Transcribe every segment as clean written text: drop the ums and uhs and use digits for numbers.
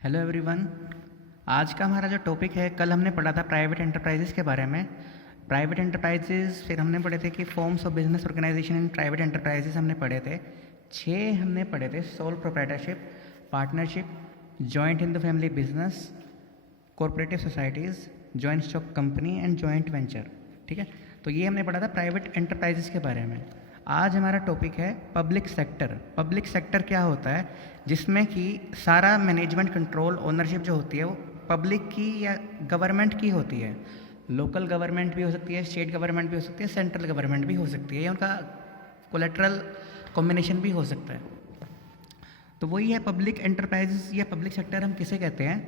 Hello everyone. आज का हमारा जो टॉपिक है, कल हमने पढ़ा था प्राइवेट एंटरप्राइजेस के बारे में। प्राइवेट एंटरप्राइजेस, फिर हमने पढ़े थे कि forms of business organisation in private enterprises हमने पढ़े थे। 6 हमने पढ़े थे: sole proprietorship, partnership, joint in the family business, cooperative societies, joint stock company and joint venture. ठीक है, तो ये हमने पढ़ा था प्राइवेट एंटरप्राइजेस के बारे में। आज हमारा टॉपिक है पब्लिक सेक्टर। पब्लिक सेक्टर क्या होता है? जिसमें कि सारा मैनेजमेंट, कंट्रोल, ओनरशिप जो होती है वो पब्लिक की या गवर्नमेंट की होती है। लोकल गवर्नमेंट भी हो सकती है, स्टेट गवर्नमेंट भी हो सकती है, सेंट्रल गवर्नमेंट भी हो सकती है, या उनका कोलेटरल कॉम्बिनेशन भी हो सकता है। तो वही है पब्लिक एंटरप्राइजेस या पब्लिक सेक्टर। हम किसे कहते हैं?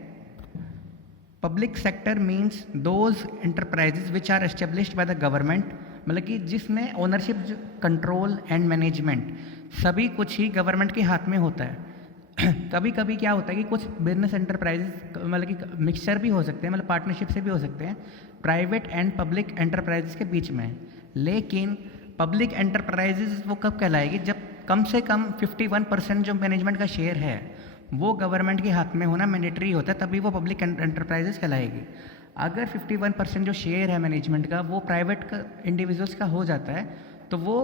Public sector means those enterprises which are established by the government, मतलब कि जिसमें ओनरशिप, कंट्रोल एंड मैनेजमेंट सभी कुछ ही गवर्नमेंट के हाथ में होता है। कभी कभी क्या होता है कि कुछ बिजनेस एंटरप्राइजेज, मतलब कि मिक्सचर भी हो सकते हैं, मतलब पार्टनरशिप से भी हो सकते हैं प्राइवेट एंड पब्लिक एंटरप्राइजेज के बीच में। लेकिन पब्लिक एंटरप्राइजेज वो कब कहलाएगी? जब कम से कम 51% जो मैनेजमेंट का शेयर है वो गवर्नमेंट के हाथ में होना मैंडेटरी होता है, तभी वो पब्लिक एंटरप्राइजेज कहलाएगी। अगर 51% जो शेयर है मैनेजमेंट का वो प्राइवेट का, इंडिविजुअल्स का हो जाता है, तो वो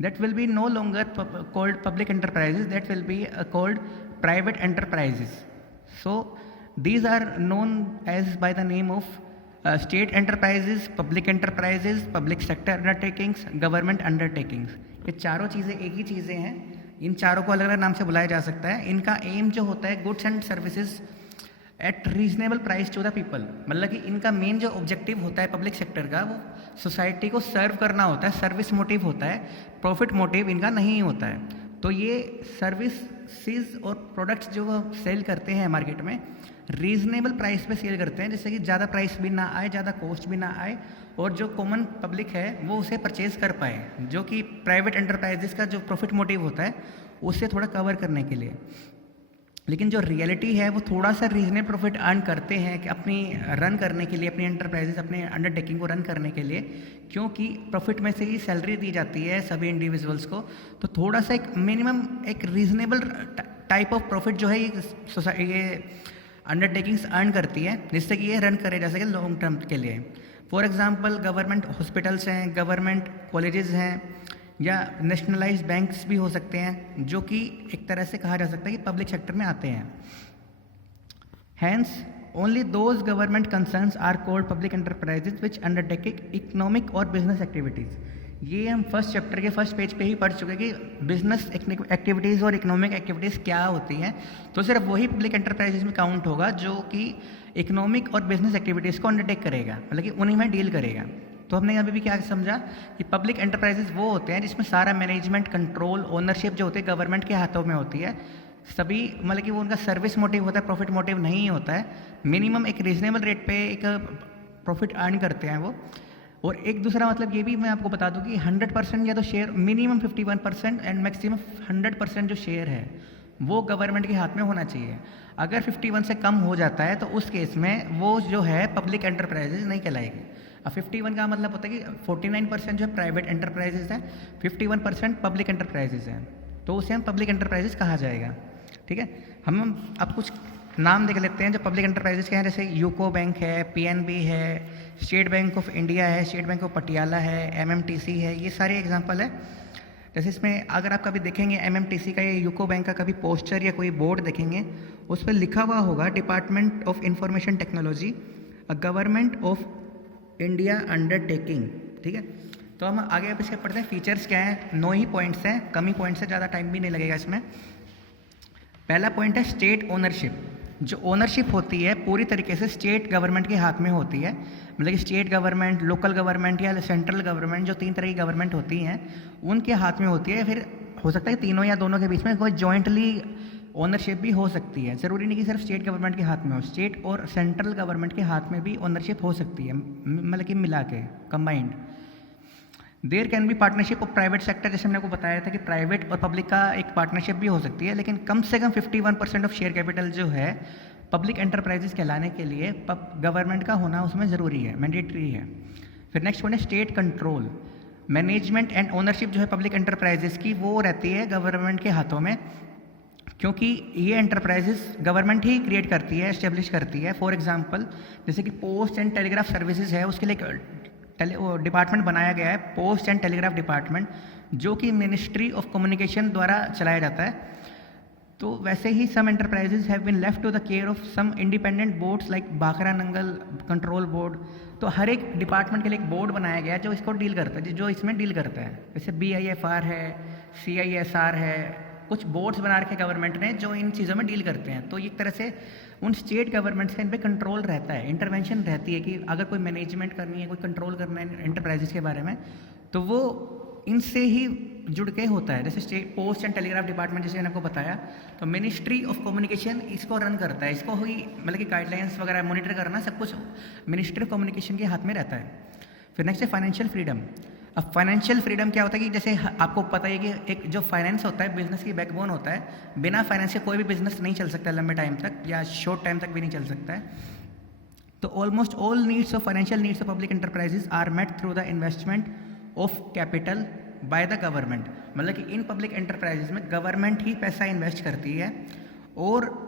that will be no longer called public enterprises, that will be called private enterprises. So these are known as by the name of state enterprises, public enterprises, public sector undertakings, government undertakings. ये चारों चीज़ें एक ही चीज़ें हैं। इन चारों को अलग अलग नाम से बुलाया जा सकता है। इनका एम जो होता है goods and services at reasonable price to the people, मतलब कि इनका मेन जो ऑब्जेक्टिव होता है पब्लिक सेक्टर का, वो सोसाइटी को सर्व करना होता है, सर्विस मोटिव होता है, प्रॉफिट मोटिव इनका नहीं होता है। तो ये सर्विसेज और प्रोडक्ट्स जो वो सेल करते हैं मार्केट में रीजनेबल प्राइस पे सेल करते हैं, जिससे कि ज़्यादा प्राइस भी ना आए, ज़्यादा कॉस्ट भी ना आए, और जो कॉमन पब्लिक है वो उसे परचेज कर पाए, जो कि प्राइवेट एंटरप्राइजेस का जो प्रॉफिट मोटिव होता है उससे थोड़ा कवर करने के लिए। लेकिन जो रियलिटी है वो थोड़ा सा रीजनेबल प्रॉफिट अर्न करते हैं कि अपनी रन करने के लिए, अपनी एंटरप्राइजेस, अपने अंडरटेकिंग को रन करने के लिए, क्योंकि प्रॉफिट में से ही सैलरी दी जाती है सभी इंडिविजुअल्स को। तो थोड़ा सा एक मिनिमम, एक रीजनेबल टाइप ऑफ प्रॉफिट जो है ये अंडरटेकिंग्स अर्न करती है, जिससे कि ये रन करे जा सके लॉन्ग टर्म के लिए। फॉर एग्जाम्पल, गवर्नमेंट हॉस्पिटल्स हैं, गवर्नमेंट कॉलेजेस हैं, या नेशनलाइज बैंक्स भी हो सकते हैं, जो कि एक तरह से कहा जा सकता है कि पब्लिक सेक्टर में आते हैं। Hence only those government concerns are called public enterprises which undertake economic और बिजनेस एक्टिविटीज़। ये हम फर्स्ट चैप्टर के फर्स्ट पेज पे ही पढ़ चुके कि बिजनेस एक्टिविटीज़ और इकोनॉमिक एक्टिविटीज़ क्या होती हैं। तो सिर्फ वही पब्लिक एंटरप्राइजेज में काउंट होगा जो कि इकोनॉमिक और बिजनेस एक्टिविटीज़ को अंडरटेक करेगा, मतलब कि उन्हीं में डील करेगा। तो हमने अभी भी क्या समझा कि पब्लिक एंटरप्राइजेज वो होते हैं जिसमें सारा मैनेजमेंट, कंट्रोल, ओनरशिप जो होती है गवर्नमेंट के हाथों में होती है। सभी, मतलब कि वो उनका सर्विस मोटिव होता है, प्रॉफिट मोटिव नहीं होता है। मिनिमम एक रीजनेबल रेट पे एक प्रॉफिट अर्न करते हैं वो। और एक दूसरा मतलब ये भी मैं आपको बता दूं कि 100% या तो शेयर, मिनिमम 51% एंड मैक्सिमम 100% जो शेयर है वो गवर्नमेंट के हाथ में होना चाहिए। अगर 51 से कम हो जाता है तो उस केस में वो जो है पब्लिक एंटरप्राइजेज नहीं कहलाएगी। अब 51 का मतलब होता है कि 49% जो है प्राइवेट एंटरप्राइजेज हैं, 51% पब्लिक एंटरप्राइजेज हैं, तो उसे हम पब्लिक एंटरप्राइजेज कहा जाएगा। ठीक है, हम अब कुछ नाम देख लेते हैं जो पब्लिक एंटरप्राइजेज के हैं। जैसे यूको बैंक है, पीएनबी है, स्टेट बैंक ऑफ इंडिया है, स्टेट बैंक ऑफ पटियाला है, एमएमटीसी है, ये सारे एग्जाम्पल है। जैसे इसमें अगर आप कभी देखेंगे एमएमटीसी का या यूको बैंक का कभी पोस्टर या कोई बोर्ड देखेंगे, उस पर लिखा हुआ होगा department of information technology, a government of India undertaking. ठीक है, तो हम आगे अब इसके पढ़ते हैं फीचर्स क्या हैं। 9 ही पॉइंट्स हैं, कम ही पॉइंट्स है, ज़्यादा टाइम भी नहीं लगेगा इसमें। पहला पॉइंट है स्टेट ओनरशिप। जो ओनरशिप होती है पूरी तरीके से स्टेट गवर्नमेंट के हाथ में होती है, मतलब कि स्टेट गवर्नमेंट, लोकल गवर्नमेंट या सेंट्रल गवर्नमेंट, जो 3 तरह की गवर्नमेंट होती हैं उनके हाथ में होती है। फिर हो सकता है तीनों या दोनों के बीच में कोई जॉइंटली ओनरशिप भी हो सकती है। ज़रूरी नहीं कि सिर्फ स्टेट गवर्नमेंट के हाथ में हो, स्टेट और सेंट्रल गवर्नमेंट के हाथ में भी ओनरशिप हो सकती है, मतलब कि मिला के, combined. There can be partnership of private sector, जैसे मैंने आपको बताया था कि प्राइवेट और पब्लिक का एक पार्टनरशिप भी हो सकती है, लेकिन कम से कम 51% ऑफ शेयर कैपिटल जो है पब्लिक एंटरप्राइजेस कहलाने के लिए गवर्नमेंट का होना उसमें ज़रूरी है, मैंडेटरी है। फिर नेक्स्ट पॉइंट है state control. Management and ownership जो है पब्लिक एंटरप्राइजेस की वो रहती है गवर्नमेंट के हाथों में। क्योंकि ये एंटरप्राइजेस गवर्नमेंट ही क्रिएट करती है, एस्टेब्लिश करती है। फॉर एग्जांपल जैसे कि पोस्ट एंड टेलीग्राफ सर्विसेज है, उसके लिए डिपार्टमेंट बनाया गया है, पोस्ट एंड टेलीग्राफ डिपार्टमेंट, जो कि मिनिस्ट्री ऑफ कम्युनिकेशन द्वारा चलाया जाता है। तो वैसे ही some enterprises have been left to the care of some independent boards like Bhakra Nangal control board. तो हर एक डिपार्टमेंट के लिए एक बोर्ड बनाया गया है जो इसको डील करता है, जो इसमें डील करता है। जैसे BIFR है, CISR है, कुछ बोर्ड्स बना रखे गवर्नमेंट ने जो इन चीज़ों में डील करते हैं। तो एक तरह से उन स्टेट गवर्नमेंट्स का इन पर कंट्रोल रहता है, इंटरवेंशन रहती है कि अगर कोई मैनेजमेंट करनी है, कोई कंट्रोल करना है एंटरप्राइजेस के बारे में, तो वो इनसे ही जुड़ के होता है। जैसे state post and telegraph department जैसे मैंने आपको बताया, तो मिनिस्ट्री ऑफ कम्युनिकेशन इसको रन करता है, इसको ही मतलब कि गाइडलाइंस वगैरह मॉनिटर करना सब कुछ मिनिस्ट्री ऑफ कम्युनिकेशन के हाथ में रहता है। फिर नेक्स्ट है फाइनेंशियल फ्रीडम। अब फाइनेंशियल फ्रीडम क्या होता है कि जैसे आपको पता है कि एक जो फाइनेंस होता है बिजनेस की बैकबोन होता है, बिना फाइनेंस के कोई भी बिजनेस नहीं चल सकता लंबे टाइम तक या शॉर्ट टाइम तक भी नहीं चल सकता है। तो almost all needs of financial needs of public enterprises are met through the investment of capital by the government. मतलब कि इन पब्लिक एंटरप्राइजेज में गवर्नमेंट ही पैसा इन्वेस्ट करती है। और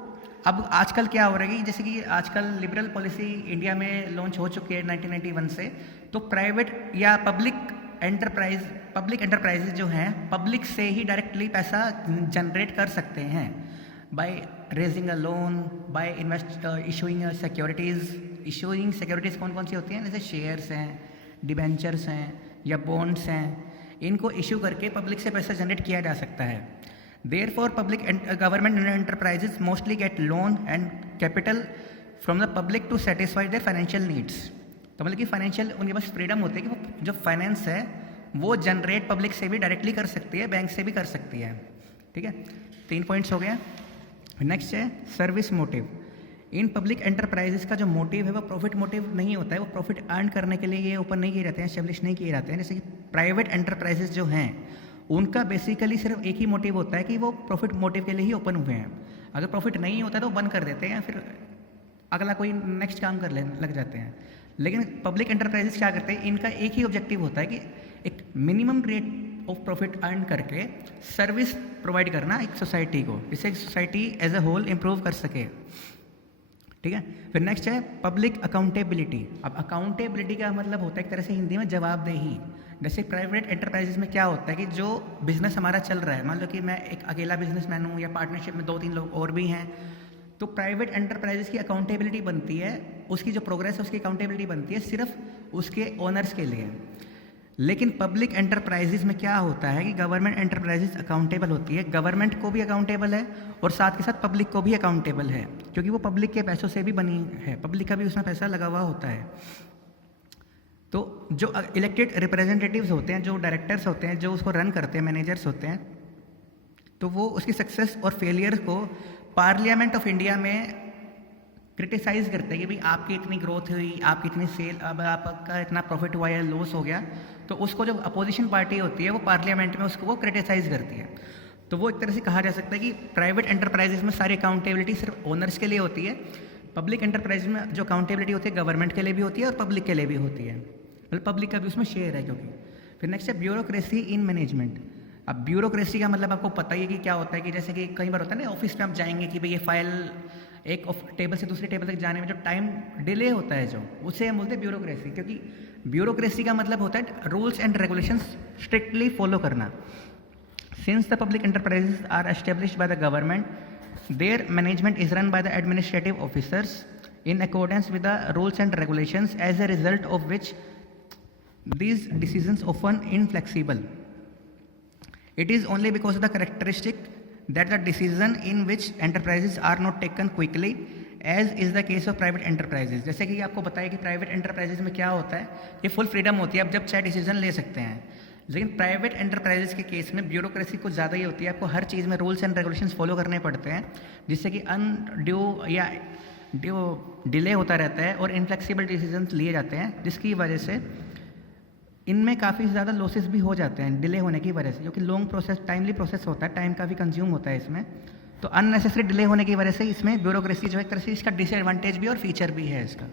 अब आजकल क्या हो रहा है कि जैसे कि आजकल लिबरल पॉलिसी इंडिया में लॉन्च हो चुकी है 1991 से, तो प्राइवेट या पब्लिक एंटरप्राइजेज जो हैं पब्लिक से ही डायरेक्टली पैसा जनरेट कर सकते हैं by raising a loan, bye issuing securities. कौन कौन सी होती हैं? जैसे शेयर्स हैं, डिबेंचर्स हैं या बॉन्ड्स हैं, इनको इशू करके पब्लिक से पैसा जनरेट किया जा सकता है। Therefore, public and government enterprises mostly get loan and capital from the public to satisfy their financial needs। तो मतलब कि फाइनेंशियल उनके पास फ्रीडम होती है कि वो जो फाइनेंस है वो जनरेट पब्लिक से भी डायरेक्टली कर सकती है, बैंक से भी कर सकती है। ठीक है, 3 पॉइंट्स हो गए। नेक्स्ट है service motive. In public enterprises का जो मोटिव है वो प्रॉफिट मोटिव नहीं होता है, वो प्रॉफिट अर्न करने के लिए ये ओपन नहीं किए जाते हैं, एस्टेब्लिश नहीं किए जाते हैं। जैसे कि प्राइवेट एंटरप्राइजेस जो हैं उनका बेसिकली सिर्फ एक ही मोटिव होता है कि वो प्रॉफिट मोटिव के लिए ही ओपन हुए हैं। अगर प्रॉफिट नहीं होता तो बंद कर देते हैं या फिर अगला कोई नेक्स्ट काम कर लग जाते हैं। लेकिन पब्लिक एंटरप्राइजेस क्या करते हैं, इनका एक ही ऑब्जेक्टिव होता है कि एक minimum rate of profit earn करके सर्विस प्रोवाइड करना एक सोसाइटी को, जिससे society as a whole improve कर सके। ठीक है, फिर नेक्स्ट है पब्लिक अकाउंटेबिलिटी। अब अकाउंटेबिलिटी का मतलब होता है एक तरह से हिंदी में जवाबदेही। जैसे प्राइवेट एंटरप्राइजेस में क्या होता है कि जो बिजनेस हमारा चल रहा है, मान लो कि मैं एक अकेला बिजनेसमैन हूँ या पार्टनरशिप में 2-3 लोग और भी हैं, तो प्राइवेट एंटरप्राइजेस की अकाउंटेबिलिटी बनती है, उसकी जो प्रोग्रेस है उसकी अकाउंटेबिलिटी बनती है सिर्फ उसके ओनर्स के लिए। लेकिन पब्लिक एंटरप्राइजेस में क्या होता है कि गवर्नमेंट एंटरप्राइजेस अकाउंटेबल होती है, गवर्नमेंट को भी अकाउंटेबल है और साथ के साथ पब्लिक को भी अकाउंटेबल है, क्योंकि वो पब्लिक के पैसों से भी बनी है, पब्लिक का भी उसमें पैसा लगा हुआ होता है। तो जो इलेक्टेड रिप्रेजेंटेटिव्स होते हैं, जो डायरेक्टर्स होते हैं, जो उसको रन करते हैं, मैनेजर्स होते हैं, तो वो उसकी सक्सेस और फेलियर को पार्लियामेंट ऑफ इंडिया में क्रिटिसाइज करते हैं कि भाई आपकी इतनी ग्रोथ हुई, आपकी इतनी सेल, अब आपका इतना प्रॉफिट हुआ या लॉस हो गया, तो उसको जो अपोजिशन पार्टी होती है वो पार्लियामेंट में उसको वो क्रिटिसाइज करती है। तो वो एक तरह से कहा जा सकता है कि प्राइवेट एंटरप्राइजेस में सारी अकाउंटेबिलिटी सिर्फ ओनर्स के लिए होती है, पब्लिक एंटरप्राइज में जो अकाउंटेबिलिटी होती है गवर्नमेंट के लिए भी होती है और पब्लिक के लिए भी होती है, मतलब पब्लिक का भी उसमें शेयर है क्योंकि। फिर नेक्स्ट है ब्यूरोक्रेसी इन मैनेजमेंट। अब ब्यूरोक्रेसी का मतलब आपको पता ही है कि क्या होता है कि जैसे कि कई बार होता है ना, ऑफिस में आप जाएंगे कि भाई ये फाइल एक टेबल से दूसरे टेबल तक जाने में जो टाइम डिले होता है जो, उसे हम बोलते हैं ब्यूरोक्रेसी। क्योंकि ब्यूरोक्रेसी का मतलब होता है rules and regulations strictly follow करना। Since the public enterprises are established by the government, their management is run by the administrative officers in accordance with the rules and regulations, as a result of which these decisions often inflexible. It is only because of the characteristic that the decision in which enterprises are not taken quickly, as is the case of private enterprises। जैसे कि आपको बताया कि private enterprises में क्या होता है, ये फुल फ्रीडम होती है, आप जब चाहे डिसीजन ले सकते हैं। लेकिन प्राइवेट एंटरप्राइजेस के केस में ब्यूरोक्रेसी कुछ ज़्यादा ही होती है, आपको हर चीज़ में रूल्स एंड रेगुलेशंस फॉलो करने पड़ते हैं, जिससे कि अनड्यू या डिले होता रहता है और इनफ्लेक्सिबल डिसीजंस लिए जाते हैं, जिसकी वजह से इनमें काफ़ी ज़्यादा लॉसेस भी हो जाते हैं डिले होने की वजह से, क्योंकि लॉन्ग प्रोसेस, टाइमली प्रोसेस होता है, टाइम काफ़ी कंज्यूम होता है इसमें। तो अननेसेसरी डिले होने की वजह से इसमें ब्यूरोक्रेसी जो है एक तरह से इसका डिसएडवांटेज भी और फीचर भी है इसका,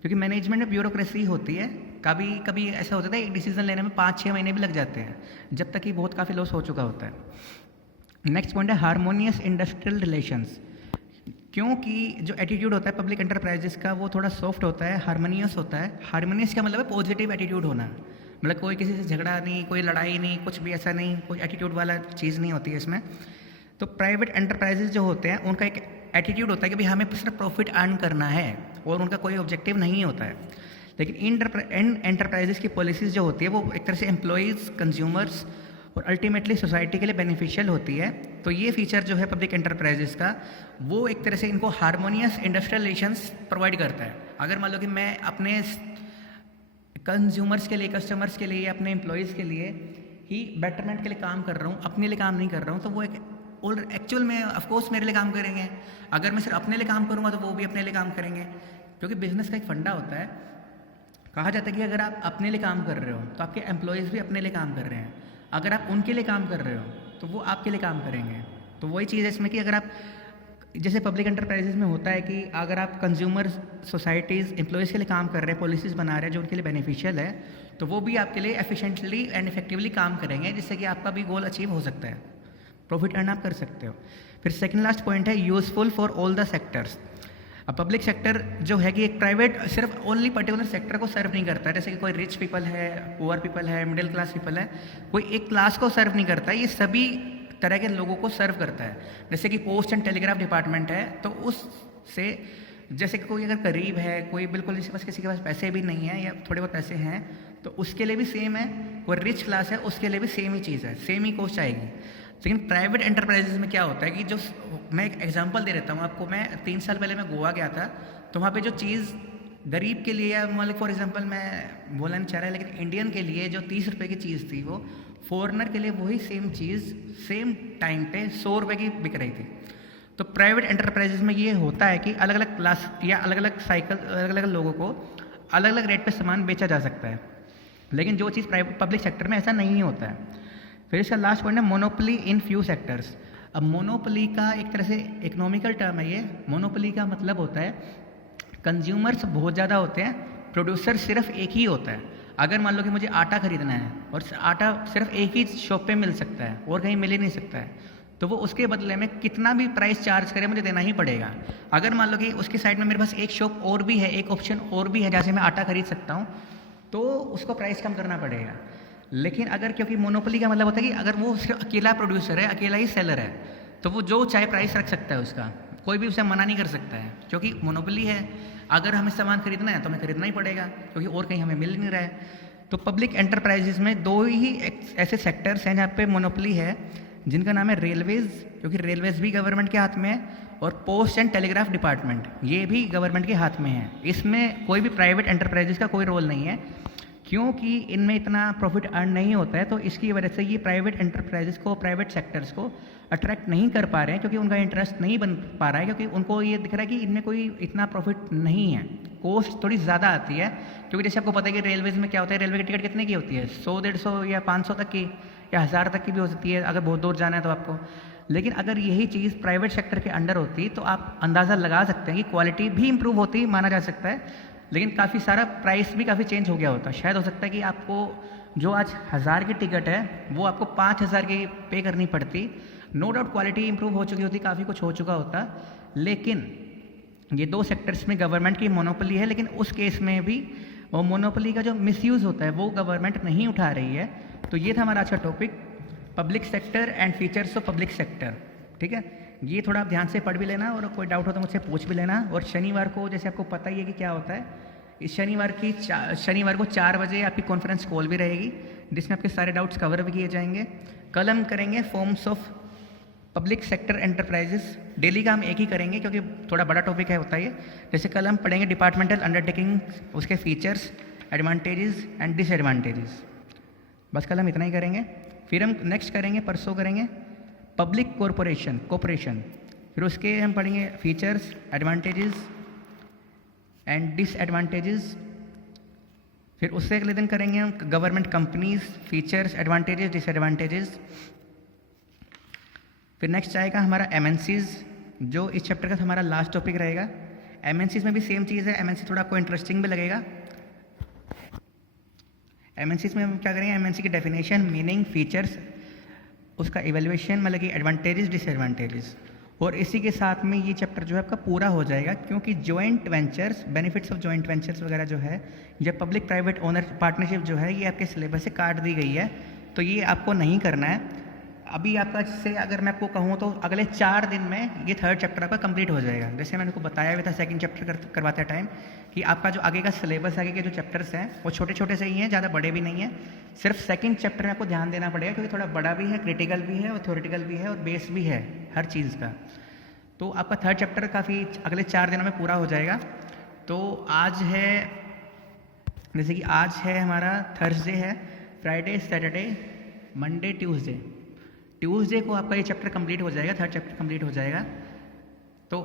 क्योंकि मैनेजमेंट में ब्यूरोक्रेसी होती है। कभी कभी ऐसा होता है एक डिसीजन लेने में 5-6 महीने भी लग जाते हैं, जब तक कि बहुत काफ़ी लॉस हो चुका होता है। नेक्स्ट पॉइंट है हारमोनियस इंडस्ट्रियल रिलेशंस। क्योंकि जो एटीट्यूड होता है पब्लिक एंटरप्राइजेस का वो थोड़ा सॉफ्ट होता है, हारमोनियस होता है। हारमोनियस का मतलब है पॉजिटिव एटीट्यूड होना, मतलब कोई किसी से झगड़ा नहीं, कोई लड़ाई नहीं, कुछ भी ऐसा नहीं, कोई एटीट्यूड वाला चीज़ नहीं होती है इसमें। तो प्राइवेट एंटरप्राइजेस जो होते हैं उनका एक एटीट्यूड होता है कि भाई हमें सिर्फ प्रॉफिट अर्न करना है और उनका कोई ऑब्जेक्टिव नहीं होता है। लेकिन इन एंटरप्राइजेस की पॉलिसीज़ जो होती है वो एक तरह से एम्प्लॉयज़, कंज्यूमर्स और अल्टीमेटली सोसाइटी के लिए बेनिफिशियल होती है। तो ये फीचर जो है पब्लिक एंटरप्राइजेस का वो एक तरह से इनको हारमोनियस इंडस्ट्रियल रिलेशंस प्रोवाइड करता है। अगर मान लो कि मैं अपने कंज्यूमर्स के लिए, कस्टमर्स के लिए, अपने एम्प्लॉयज़ के लिए ही बेटरमेंट के लिए काम कर रहा हूँ, अपने लिए काम नहीं कर रहा हूँ, तो वो एक और एक्चुअल में ऑफकोर्स मेरे लिए काम करेंगे। अगर मैं सिर्फ अपने लिए काम करूँगा तो वो भी अपने लिए काम करेंगे, क्योंकि बिजनेस का एक फंडा होता है। कहा जाता है कि अगर आप अपने लिए काम कर रहे हो तो आपके एम्प्लॉयज़ भी अपने लिए काम कर रहे हैं, अगर आप उनके लिए काम कर रहे हो तो वो आपके लिए काम करेंगे। तो वही चीज़ है इसमें कि अगर आप जैसे पब्लिक एंटरप्राइजेस में होता है कि अगर आप कंज्यूमर, सोसाइटीज़, एम्प्लॉयज़ के लिए काम कर रहे हैं, पॉलिसीज़ बना रहे हैं जो उनके लिए बेनिफिशियल है, तो वो भी आपके लिए एफिशिएंटली एंड इफेक्टिवली काम करेंगे, जिससे कि आपका भी गोल अचीव हो सकता है, प्रॉफिट अर्न आप कर सकते हो। फिर सेकंड लास्ट पॉइंट है useful for all the sectors. अब पब्लिक सेक्टर जो है कि एक प्राइवेट सिर्फ ओनली पर्टिकुलर सेक्टर को सर्व नहीं करता है, जैसे कि कोई रिच पीपल है, पुअर पीपल है, मिडिल क्लास पीपल है, कोई एक क्लास को सर्व नहीं करता है, ये सभी तरह के लोगों को सर्व करता है। जैसे कि पोस्ट एंड टेलीग्राफ डिपार्टमेंट है तो उससे जैसे कि कोई अगर गरीब है, कोई बिल्कुल किसी के पास पैसे भी नहीं है या थोड़े बहुत पैसे हैं, तो उसके लिए भी सेम है। कोई रिच क्लास है उसके लिए भी सेम ही चीज़ है, सेम ही कॉस्ट आएगी। लेकिन प्राइवेट एंटरप्राइजेस में क्या होता है कि जो मैं एक एग्जांपल दे देता हूँ आपको। मैं 3 साल पहले मैं गोवा गया था, तो वहाँ पे जो चीज़ गरीब के लिए, या मतलब फॉर एग्जांपल मैं बोलना नहीं चाह रहा है, लेकिन इंडियन के लिए जो 30 रुपये की चीज़ थी, वो फॉरनर के लिए वही सेम चीज़ सेम टाइम पे 100 रुपये की बिक रही थी। तो प्राइवेट एंटरप्राइजेस में ये होता है कि अलग अलग क्लास या अलग अलग साइकिल, अलग अलग लोगों को अलग अलग रेट पे सामान बेचा जा सकता है, लेकिन जो चीज़ प्राइवेट पब्लिक सेक्टर में ऐसा नहीं होता है। फिर इसका लास्ट पॉइंट है मोनोपोली इन फ्यू सेक्टर्स। अब मोनोपोली का एक तरह से इकोनॉमिकल टर्म है ये। मोनोपोली का मतलब होता है कंज्यूमर्स बहुत ज़्यादा होते हैं, प्रोड्यूसर सिर्फ एक ही होता है। अगर मान लो कि मुझे आटा खरीदना है और आटा सिर्फ एक ही शॉप पे मिल सकता है और कहीं मिल ही नहीं सकता है, तो वो उसके बदले में कितना भी प्राइस चार्ज करे मुझे देना ही पड़ेगा। अगर मान लो कि उसकी साइड में मेरे पास एक शॉप और भी है, एक ऑप्शन और भी है जहाँ से मैं आटा खरीद सकता हूँ, तो उसको प्राइस कम करना पड़ेगा। लेकिन अगर, क्योंकि मोनोपोली का मतलब होता है कि अगर वो सिर्फ अकेला प्रोड्यूसर है, अकेला ही सेलर है, तो वो जो चाहे प्राइस रख सकता है उसका, कोई भी उसे मना नहीं कर सकता है, क्योंकि मोनोपोली है। अगर हमें सामान खरीदना है तो हमें खरीदना ही पड़ेगा, क्योंकि और कहीं हमें मिल नहीं रहा है। तो पब्लिक एंटरप्राइजेज में दो ही ऐसे सेक्टर्स हैं जहाँ पे मोनोपोली है, जिनका नाम है रेलवेज़, क्योंकि रेलवेज़ भी गवर्नमेंट के हाथ में है, और पोस्ट एंड टेलीग्राफ डिपार्टमेंट, ये भी गवर्नमेंट के हाथ में है। इसमें कोई भी प्राइवेट एंटरप्राइजेज का कोई रोल नहीं है, क्योंकि इनमें इतना प्रॉफिट अर्न नहीं होता है। तो इसकी वजह से ये प्राइवेट एंटरप्राइजेस को, प्राइवेट सेक्टर्स को अट्रैक्ट नहीं कर पा रहे हैं, क्योंकि उनका इंटरेस्ट नहीं बन पा रहा है, क्योंकि उनको ये दिख रहा है कि इनमें कोई इतना प्रॉफिट नहीं है, कॉस्ट थोड़ी ज़्यादा आती है। क्योंकि जैसे आपको पता है कि रेलवेज़ में क्या होता है, रेलवे की टिकट कितने की होती है, 100, 150 या 500 तक की, या 1000 तक की भी हो सकती है अगर बहुत दूर जाना है तो आपको। लेकिन अगर यही चीज़ प्राइवेट सेक्टर के अंडर होती तो आप अंदाज़ा लगा सकते हैं कि क्वालिटी भी इंप्रूव होती, माना जा सकता है, लेकिन काफ़ी सारा प्राइस भी काफ़ी चेंज हो गया होता। शायद हो सकता है कि आपको जो आज 1000 की टिकट है वो आपको 5000 की पे करनी पड़ती। नो डाउट क्वालिटी इंप्रूव हो चुकी होती, काफ़ी कुछ हो चुका होता, लेकिन ये दो सेक्टर्स में गवर्नमेंट की मोनोपोली है। लेकिन उस केस में भी वो मोनोपोली का जो मिसयूज़ होता है वो गवर्नमेंट नहीं उठा रही है। तो ये था हमारा आज का topic, public sector and features of public sector. ठीक है, ये थोड़ा आप ध्यान से पढ़ भी लेना, और कोई डाउट हो तो मुझसे पूछ भी लेना। और शनिवार को, जैसे आपको पता ही है कि क्या होता है, इस शनिवार को 4 बजे आपकी कॉन्फ्रेंस कॉल भी रहेगी, जिसमें आपके सारे डाउट्स कवर भी किए जाएंगे। कल हम करेंगे forms of public sector enterprises. Daily का हम एक ही करेंगे क्योंकि थोड़ा बड़ा टॉपिक है होता है ये। जैसे कल हम पढ़ेंगे डिपार्टमेंटल अंडरटेकिंग, उसके फीचर्स, एडवांटेजेस एंड डिसएडवांटेजेस। बस कल हम इतना ही करेंगे। फिर हम नेक्स्ट करेंगे, परसों करेंगे पब्लिक कॉरपोरेशन। फिर उसके हम पढ़ेंगे फीचर्स, एडवांटेजेस एंड डिसएडवांटेजेस। फिर उससे अगले दिन करेंगे हम government companies, features, advantages, disadvantages. फिर नेक्स्ट आएगा हमारा एमएनसीज, जो इस चैप्टर का हमारा लास्ट टॉपिक रहेगा। एमएनसीज में भी सेम चीज़ है, एमएनसी थोड़ा आपको इंटरेस्टिंग भी लगेगा। एमएनसीज में हम क्या करेंगे, एमएनसी की डेफिनेशन, मीनिंग, फीचर्स, उसका इवैल्यूएशन मतलब कि एडवांटेजेस डिसएडवांटेजेस, और इसी के साथ में ये चैप्टर जो है आपका पूरा हो जाएगा, क्योंकि joint ventures, benefits of joint ventures वगैरह जो है, या पब्लिक प्राइवेट ओनर पार्टनरशिप जो है, ये आपके सिलेबस से काट दी गई है, तो ये आपको नहीं करना है। अभी आपका जैसे अगर मैं आपको कहूँ तो अगले 4 दिन में ये थर्ड चैप्टर आपका कंप्लीट हो जाएगा। जैसे मैंने आपको बताया हुआ था सेकंड चैप्टर करवाते टाइम कि आपका जो आगे का सिलेबस, आगे के जो चैप्टर्स हैं वो छोटे छोटे से ही हैं, ज़्यादा बड़े भी नहीं हैं। सिर्फ सेकंड चैप्टर में आपको ध्यान देना पड़ेगा, क्योंकि थोड़ा बड़ा भी है, क्रिटिकल भी है और थ्योरेटिकल भी है और बेस भी है हर चीज़ का। तो आपका थर्ड चैप्टर काफ़ी अगले 4 दिनों में पूरा हो जाएगा। तो आज है, जैसे कि आज है हमारा थर्सडे है, फ्राइडे, सैटरडे, मंडे, ट्यूसडे को आपका ये चैप्टर कंप्लीट हो जाएगा, थर्ड चैप्टर कंप्लीट हो जाएगा। तो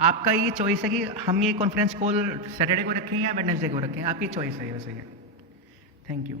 आपका ये चॉइस है कि हम ये कॉन्फ्रेंस कॉल सैटरडे को रखें या वेडनेसडे को रखें, आपकी चॉइस है वैसे ये। Thank you.